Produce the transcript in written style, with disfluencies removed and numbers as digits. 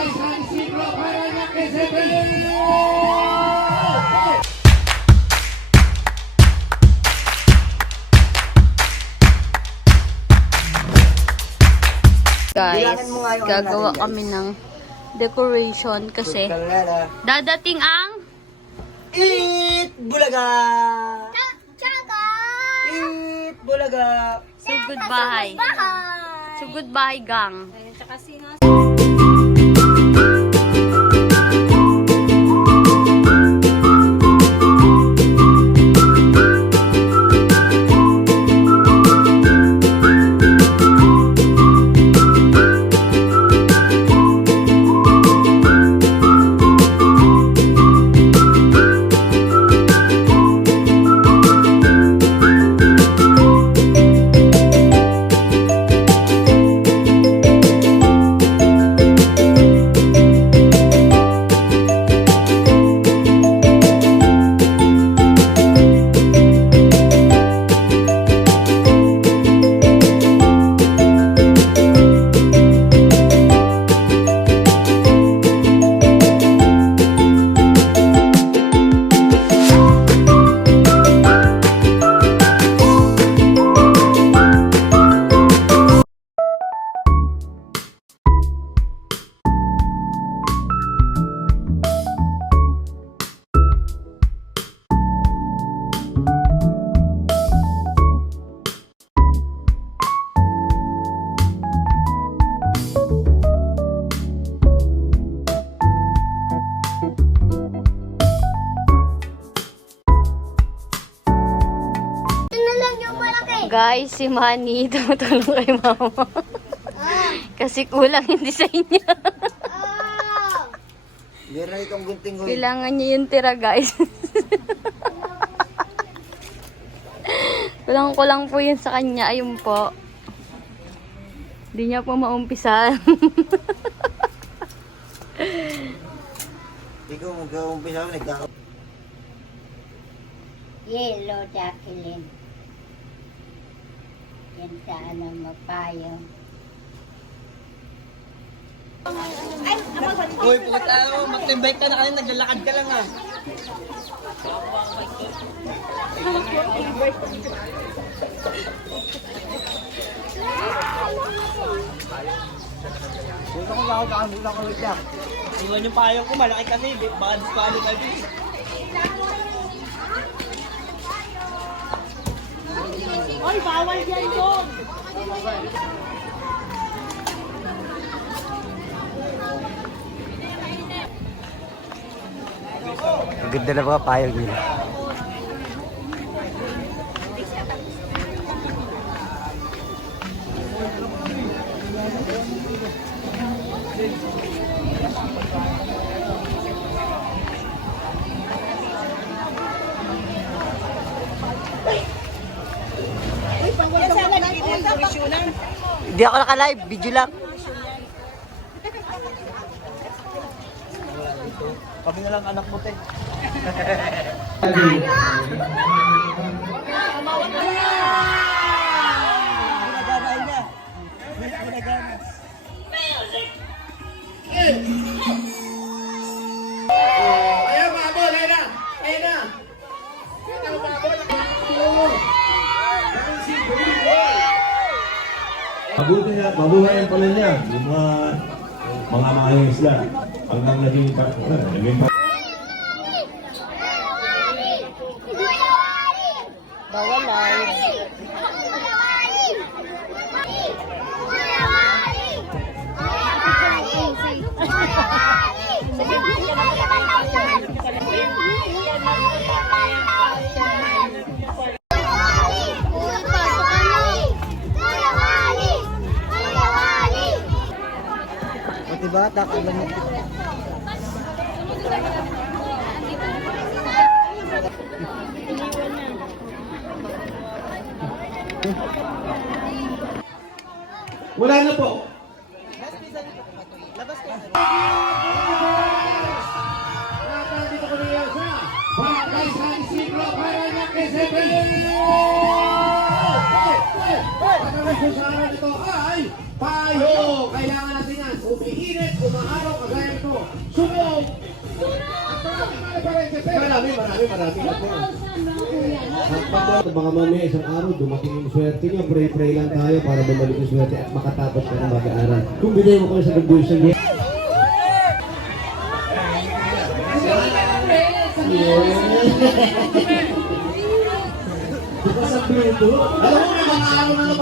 Guys, gagawa kami ng decoration kasi dadating ang Eat Bulaga! Eat Bulaga! Sugod Bahay. Sugod Bahay Gang. Guys, si Manny tumutulong kay mama. Kasi kulang yung design niya. Meron itong gunting ko. Kailangan niya yung tira, guys. Kulang-kulang po yun sa kanya. Ayun po. Hindi niya po maumpisan. Hindi ko mag-umpisa ako nagkakaroon. Yellow Jacqueline. Yan sa mapayong. Uy, puta mo, mag-bike ka na kanina, naglalakad ka lang ah. Puta ko lang ako lang. Iwan yung payong ko, malaki kasi, baka dispalo ka din. Ay, bawal yan doon! Ang ganda na mga payong nila. Hindi ako naka-live, video lang. Kami na lang anak mo, te. Nagagain na. Nagagain. Ayan, mabol, ayun na. Ayun na. Mabuhay pala niya, yung mga isla. Hanggang naging Bawal live. Pati bata, alam mo. wala na po. Dito ko niya sa Barangay San Isidro para niya kay Zebel. Ang susunod nito ay payo. Kailangan natin yan. umiinit, umaaraw, kagaya nito. Sumong! Marami. At baka mamaya isang araw dumating yung swerte niya, pray lang tayo para bumalik yung swerte at makatapos ka ng mag-aaral. Kung binay mo kayo sa graduation niya. Alam mo, may mga araw na